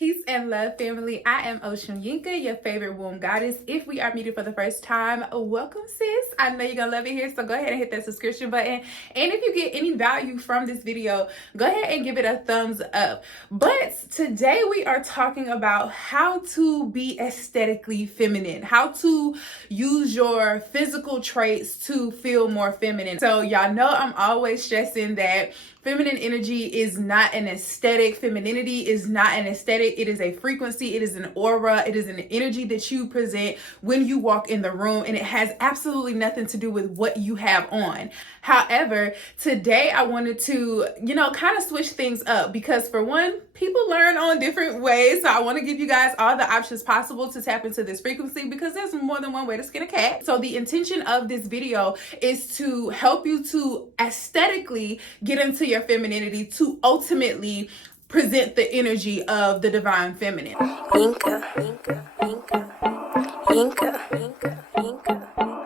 Peace and love, family. I am Ocean Yinka, your favorite womb goddess. If we are meeting for the first time, welcome, sis. I know you're gonna love it here, so go ahead and hit that subscription button. And if you get any value from this video, go ahead and give it a thumbs up. But today we are talking about how to be aesthetically feminine, how to use your physical traits to feel more feminine. So y'all know I'm always stressing that feminine energy is not an aesthetic. Femininity is not an aesthetic. It is a frequency. It is an aura. It is an energy that you present when you walk in the room, and it has absolutely nothing to do with what you have on. However, today I wanted to, kind of switch things up because, for one, people learn on different ways. So I want to give you guys all the options possible to tap into this frequency because there's more than one way to skin a cat. So the intention of this video is to help you to aesthetically get into your femininity, to ultimately present the energy of the divine feminine. Yinka.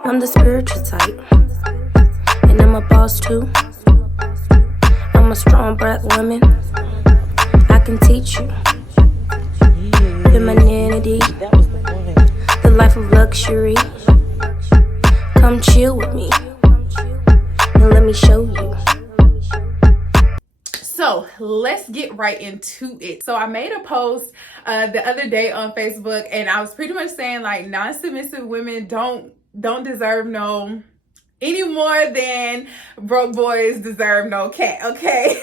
I'm the spiritual type, and I'm a boss too. I'm a strong black woman. I can teach you femininity, the life of luxury. Come chill with me, and let me show you. So let's get right into it. So I made a post the other day on Facebook, and I was pretty much saying like non-submissive women don't deserve no any more than broke boys deserve no cat, okay?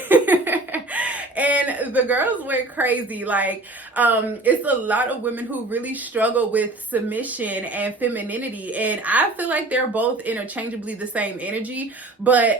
And the girls went crazy. Like, it's a lot of women who really struggle with submission and femininity, and I feel like they're both interchangeably the same energy, but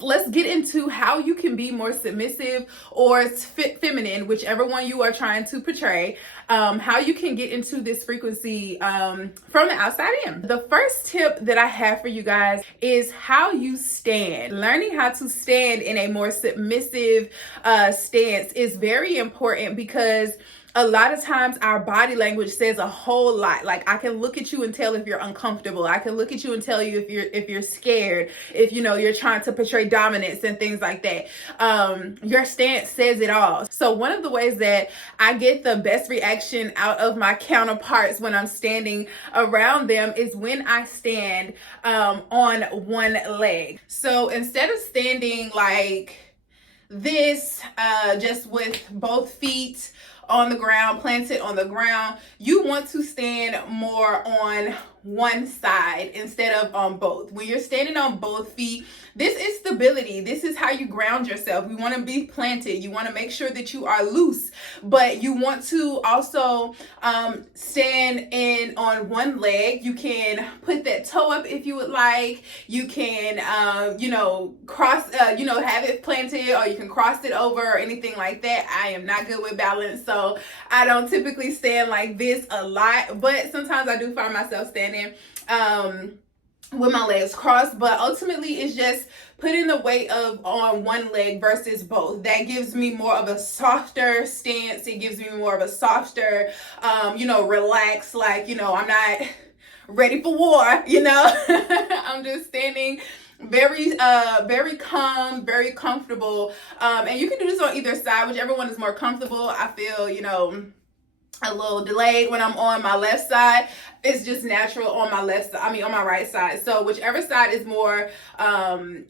let's get into how you can be more submissive or feminine, whichever one you are trying to portray, how you can get into this frequency from the outside in. The first tip that I have for you guys is how you stand. Learning how to stand in a more submissive stance is very important because a lot of times our body language says a whole lot. Like, I can look at you and tell if you're uncomfortable. I can look at you and tell you if you're scared, if you're trying to portray dominance and things like that. Your stance says it all. So one of the ways that I get the best reaction out of my counterparts when I'm standing around them is when I stand on one leg. So instead of standing like this, just with both feet on the ground, planted on the ground, you want to stand more on one side instead of on both. When you're standing on both feet, this is stability. This is how you ground yourself. You want to be planted. You want to make sure that you are loose, but you want to also stand in on one leg. You can put that toe up if you would like. You can, cross, have it planted, or you can cross it over or anything like that. I am not good with balance, so I don't typically stand like this a lot, but sometimes I do find myself standing with my legs crossed. But ultimately it's just putting the weight of on one leg versus both. That gives me more of a softer stance. It gives me more of a softer relaxed, like, I'm not ready for war, I'm just standing very calm, very comfortable, and you can do this on either side, whichever one is more comfortable. I feel a little delayed when I'm on my left side. It's just natural on my on my right side. So whichever side is more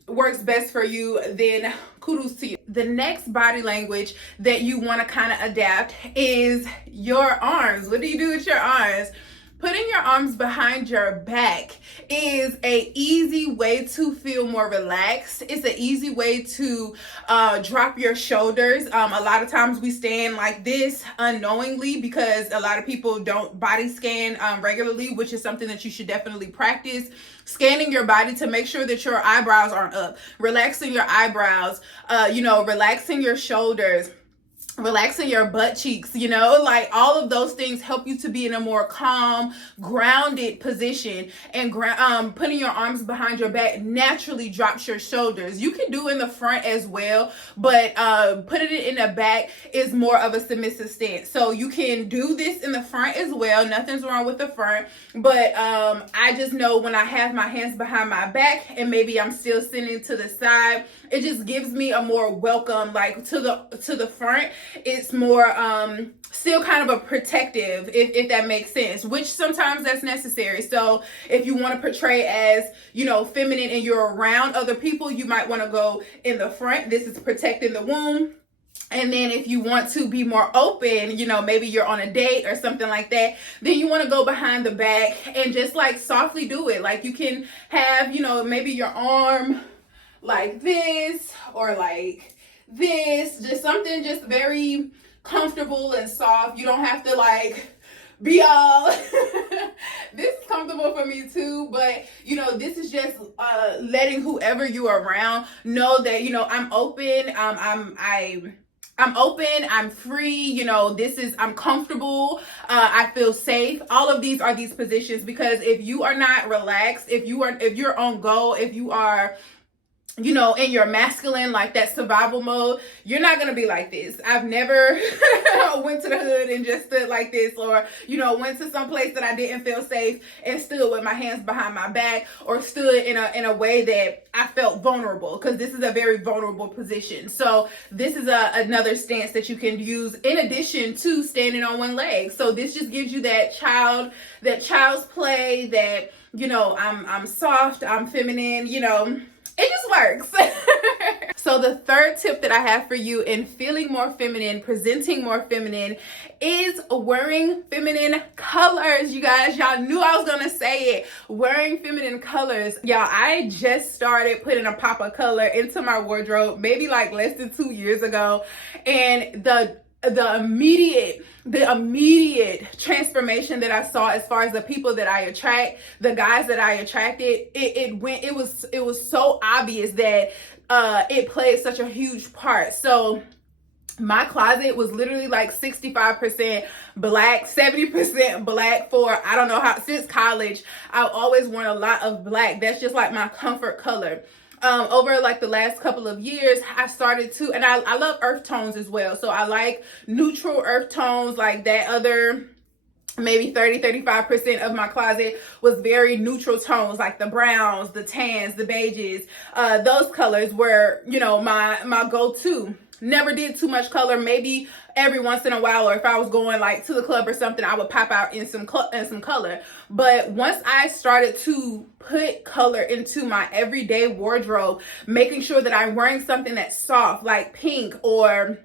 works best for you, then kudos to you. The next body language that you want to kind of adapt is your arms. What do you do with your arms? Putting your arms behind your back is a easy way to feel more relaxed. It's an easy way to drop your shoulders. A lot of times we stand like this unknowingly because a lot of people don't body scan regularly, which is something that you should definitely practice. Scanning your body to make sure that your eyebrows aren't up. Relaxing your eyebrows, relaxing your shoulders, relaxing your butt cheeks, like all of those things help you to be in a more calm, grounded position. And putting your arms behind your back naturally drops your shoulders. You can do in the front as well, but putting it in the back is more of a submissive stance. So you can do this in the front as well. Nothing's wrong with the front, but I just know when I have my hands behind my back and maybe I'm still sitting to the side, it just gives me a more welcome, like, to the front. it's more still kind of a protective, if that makes sense, which sometimes that's necessary. So if you want to portray as, you know, feminine and you're around other people, you might want to go in the front. This is protecting the womb. And then if you want to be more open, you know, maybe you're on a date or something like that, then you want to go behind the back and just like softly do it. Like you can have, you know, maybe your arm like this or like this, just something just very comfortable and soft. You don't have to like be all this is comfortable for me too, but you know, this is just letting whoever you are around know that, you know, I'm open, I'm open, I'm free, you know, I'm comfortable, I feel safe. All of these are these positions, because if you are not relaxed, if you're on go, if you are, you know, in your masculine, like that survival mode, you're not going to be like this. I've never went to the hood and just stood like this, or, you know, went to some place that I didn't feel safe and stood with my hands behind my back, or stood in a way that I felt vulnerable, because this is a very vulnerable position. So this is another stance that you can use in addition to standing on one leg. So this just gives you that child's play, that, you know, I'm soft, I'm feminine, you know, it just works. So the third tip that I have for you in feeling more feminine, presenting more feminine, is wearing feminine colors. You guys, y'all knew I was gonna say it. Wearing feminine colors. Y'all, I just started putting a pop of color into my wardrobe, maybe like less than 2 years ago. And the immediate transformation that I saw as far as the people that I attract, the guys that I attracted, it was so obvious that it played such a huge part. So my closet was literally like 65% black, 70% black for, I don't know how, since college. I've always worn a lot of black. That's just like my comfort color. Over like the last couple of years, I started to, and I love earth tones as well. So I like neutral earth tones, like that other maybe 35% of my closet was very neutral tones, like the browns, the tans, the beiges. Those colors were, you know, my go-to. Never did too much color. Maybe every once in a while, or if I was going like to the club or something, I would pop out in some color. But once I started to put color into my everyday wardrobe, making sure that I'm wearing something that's soft, like pink or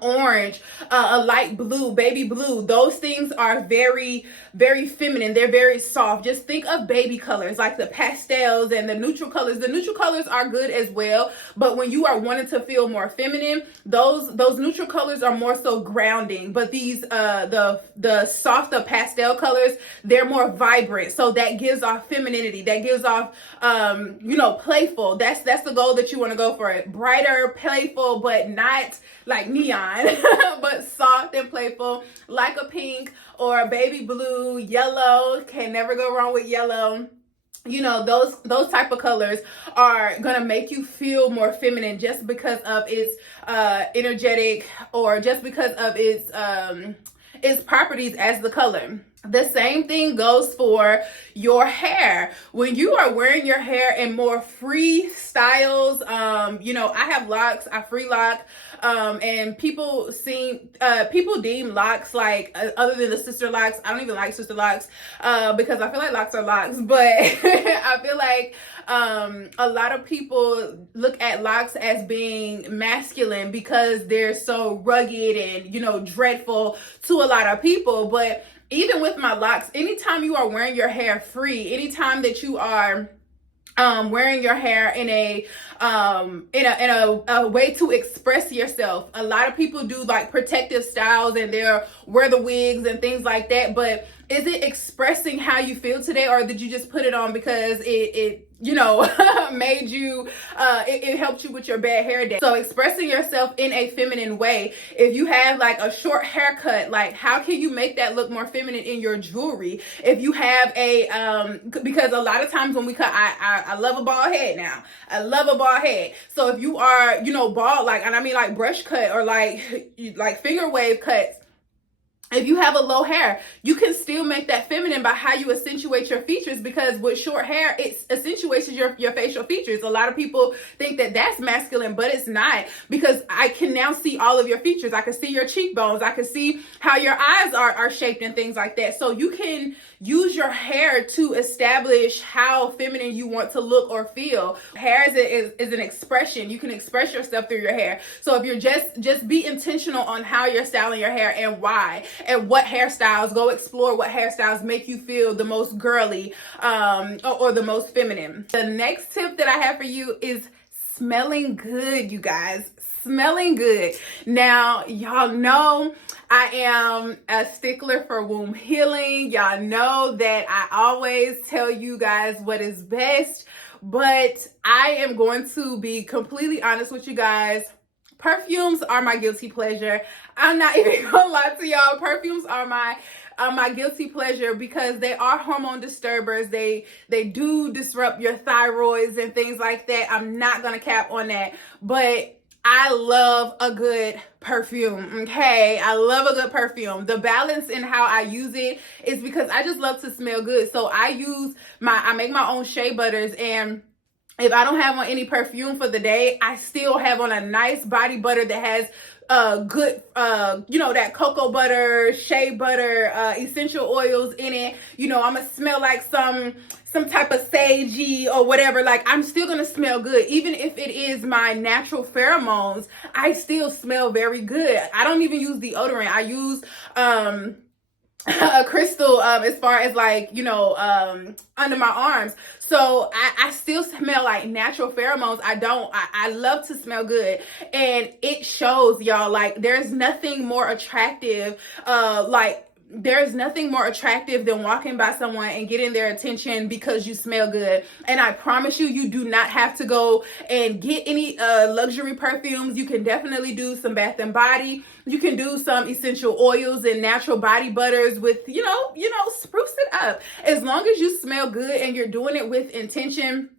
orange, a light blue, baby blue, those things are very, very feminine. They're very soft. Just think of baby colors, like the pastels and the neutral colors. The neutral colors are good as well, but when you are wanting to feel more feminine, those neutral colors are more so grounding. But these the softer pastel colors, they're more vibrant, so that gives off femininity, that gives off you know, playful. That's the goal that you want to go for. It brighter, playful, but not like neon, but soft and playful, like a pink or a baby blue. Yellow, can never go wrong with yellow. You know, those type of colors are gonna make you feel more feminine, just because of its energetic, or just because of its properties as the color. The same thing goes for your hair. When you are wearing your hair in more free styles, you know, I have locks, I free lock, and people deem locks like, other than the sister locks, I don't even like sister locks, because I feel like locks are locks, but I feel like a lot of people look at locks as being masculine because they're so rugged and, you know, dreadful to a lot of people. But even with my locks, anytime you are wearing your hair free, anytime that you are wearing your hair in a way to express yourself. A lot of people do like protective styles and they'll wear the wigs and things like that, but is it expressing how you feel today, or did you just put it on because it you know, made you, it helped you with your bad hair day? So expressing yourself in a feminine way. If you have like a short haircut, like how can you make that look more feminine in your jewelry? If you have because a lot of times when we cut, I love a bald head now. I love a bald head. So if you are, you know, bald, like, and I mean like brush cut or like finger wave cuts, if you have a low hair, you can still make that feminine by how you accentuate your features, because with short hair, it accentuates your facial features. A lot of people think that that's masculine, but it's not, because I can now see all of your features. I can see your cheekbones. I can see how your eyes are shaped and things like that. So you can use your hair to establish how feminine you want to look or feel. Hair is an expression. You can express yourself through your hair. So if you're just be intentional on how you're styling your hair and why, and what hairstyles. Go explore what hairstyles make you feel the most girly or the most feminine. The next tip that I have for you is smelling good, you guys. Smelling good. Now, y'all know I am a stickler for womb healing. Y'all know that I always tell you guys what is best, but I am going to be completely honest with you guys. Perfumes are my guilty pleasure. I'm not even gonna lie to y'all. Perfumes are my guilty pleasure, because they are hormone disturbers. They do disrupt your thyroids and things like that. I'm not gonna cap on that, but I love a good perfume, okay? I love a good perfume. The balance in how I use it is because I just love to smell good. So I make my own shea butters, and if I don't have on any perfume for the day, I still have on a nice body butter that has good, that cocoa butter, shea butter, essential oils in it. You know, I'm gonna smell like some type of sagey or whatever. Like, I'm still gonna smell good. Even if it is my natural pheromones, I still smell very good. I don't even use deodorant. I use a crystal as far as under my arms. So I still smell like natural pheromones. I love to smell good, and it shows, y'all. Like, there's nothing more attractive there's nothing more attractive than walking by someone and getting their attention because you smell good. And I promise you, you do not have to go and get any luxury perfumes. You can definitely do some Bath and Body. You can do some essential oils and natural body butters with, spruce it up. As long as you smell good and you're doing it with intention.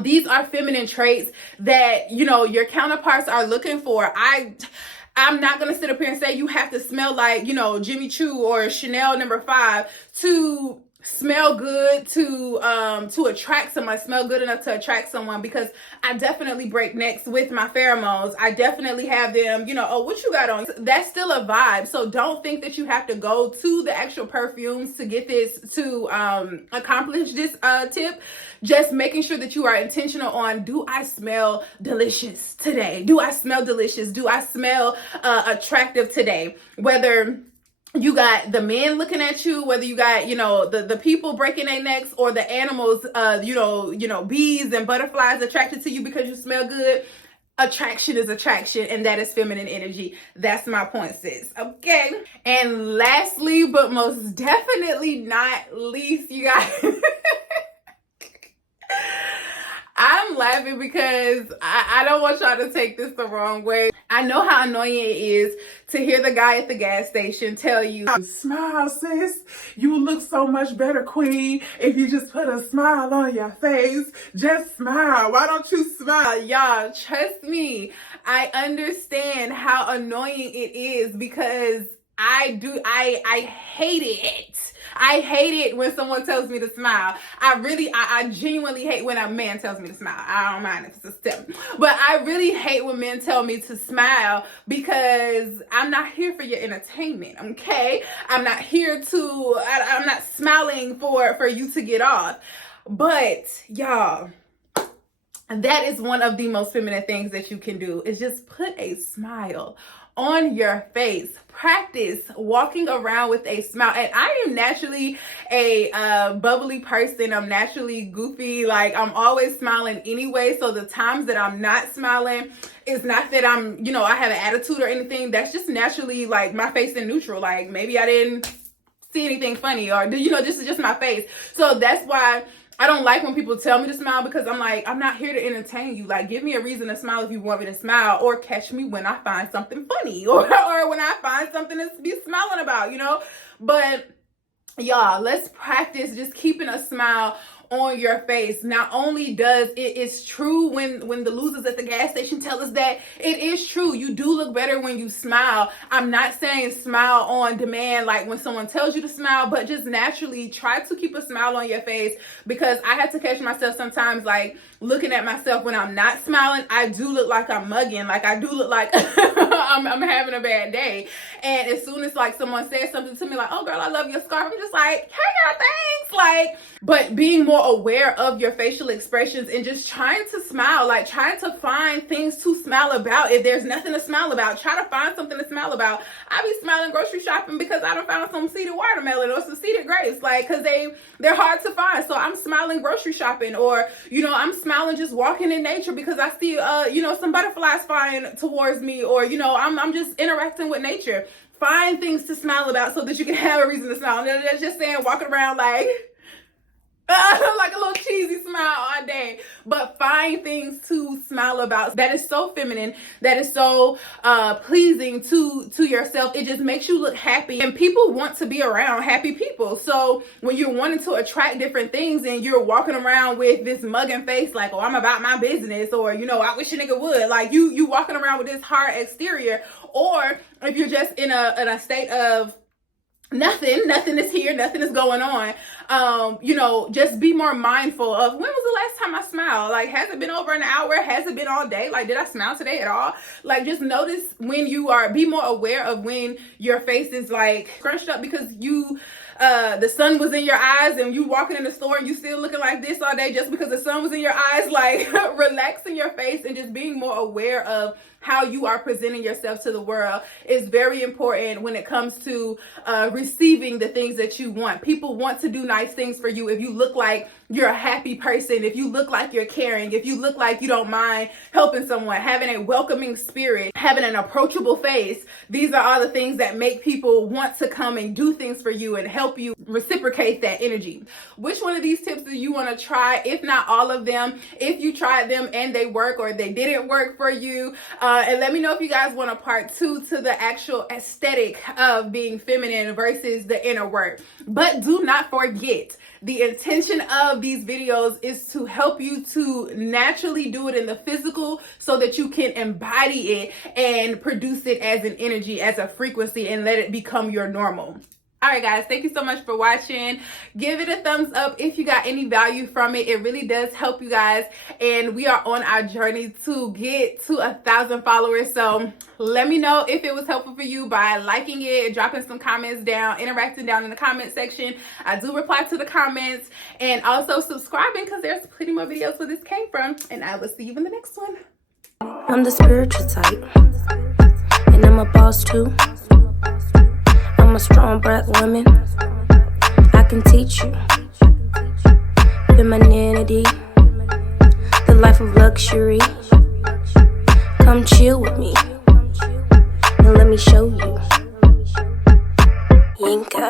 These are feminine traits that, your counterparts are looking for. I'm not going to sit up here and say you have to smell like, Jimmy Choo or Chanel No. 5 to smell good, to attract someone, smell good enough to attract someone, because I definitely break necks with my pheromones. I definitely have them, oh, what you got on? That's still a vibe. So don't think that you have to go to the actual perfumes to get this, to accomplish this tip. Just making sure that you are intentional on, do I smell delicious today? Do I smell delicious? Do I smell attractive today? Whether you got the men looking at you, whether you got, the people breaking their necks, or the animals, bees and butterflies attracted to you because you smell good. Attraction is attraction, and that is feminine energy. That's my point, sis. Okay. And lastly, but most definitely not least, you guys. I'm laughing because I don't want y'all to take this the wrong way. I know how annoying it is to hear the guy at the gas station tell you, "Smile, sis. You look so much better, queen, if you just put a smile on your face. Just smile. Why don't you smile?" Y'all, trust me, I understand how annoying it is, because I hate it. I hate it when someone tells me to smile. I genuinely hate when a man tells me to smile. I don't mind if it's a step. But I really hate when men tell me to smile, because I'm not here for your entertainment, okay? I'm not here I'm not smiling for you to get off. But, y'all, that is one of the most feminine things that you can do, is just put a smile on your face. Practice walking around with a smile. And I am naturally a bubbly person. I'm naturally goofy. Like, I'm always smiling anyway. So the times that I'm not smiling, it's not that I'm, I have an attitude or anything. That's just naturally like my face in neutral. Like, maybe I didn't see anything funny, or this is just my face. So that's why I don't like when people tell me to smile, because I'm like, I'm not here to entertain you. Like, give me a reason to smile if you want me to smile, or catch me when I find something funny, or when I find something to be smiling about, But y'all, let's practice just keeping a smile on your face. Not only does it's true when the losers at the gas station tell us that, it is true. You do look better when you smile. I'm not saying smile on demand, like when someone tells you to smile, but just naturally try to keep a smile on your face, because I had to catch myself sometimes, like looking at myself when I'm not smiling. I do look like I'm mugging, like I do look like I'm having a bad day. And as soon as like someone says something to me like, oh girl, I love your scarf, I'm just like, hey girl, thanks. Like, but being more aware of your facial expressions and just trying to smile, like trying to find things to smile about. If there's nothing to smile about, try to find something to smile about. I be smiling grocery shopping because I done found some seeded watermelon or some seeded grapes, like, cause they're hard to find. So I'm smiling grocery shopping, or, you know, I'm smiling just walking in nature because I see, you know, some butterflies flying towards me, or, you know, I'm just interacting with nature. Find things to smile about so that you can have a reason to smile. And that's just saying walking around like like a little cheesy smile all day, but find things to smile about. That is so feminine, that is so pleasing to yourself. It just makes you look happy, and people want to be around happy people. So when you're wanting to attract different things and you're walking around with this mugging face like, oh, I'm about my business, or, you know, I wish a nigga would, like you walking around with this hard exterior, or if you're just in a state of nothing is here, nothing is going on, you know, just be more mindful of, when was the last time I smiled? Like, has it been over an hour? Has it been all day? Like, did I smile today at all? Like, just notice when you are, be more aware of when your face is like scrunched up because you the sun was in your eyes, and you walking in the store and you still looking like this all day just because the sun was in your eyes. Like, relaxing your face and just being more aware of how you are presenting yourself to the world is very important when it comes to receiving the things that you want. People want to do nice things for you if you look like you're a happy person, if you look like you're caring, if you look like you don't mind helping someone, having a welcoming spirit, having an approachable face. These are all the things that make people want to come and do things for you and help you reciprocate that energy. Which one of these tips do you want to try? If not all of them, if you tried them and they work or they didn't work for you, and let me know if you guys want a part 2 to the actual aesthetic of being feminine versus the inner work. But do not forget, the intention of these videos is to help you to naturally do it in the physical so that you can embody it and produce it as an energy, as a frequency, and let it become your normal. All right, guys, thank you so much for watching. Give it a thumbs up if you got any value from it. It really does help you guys. And we are on our journey to get to 1,000 followers. So let me know if it was helpful for you by liking it, dropping some comments down, interacting down in the comment section. I do reply to the comments, and also subscribing because there's plenty more videos where this came from. And I will see you in the next one. I'm the spiritual type, and I'm a boss too. I'm a strong black woman. I can teach you femininity, the life of luxury. Come chill with me and let me show you. Yinka.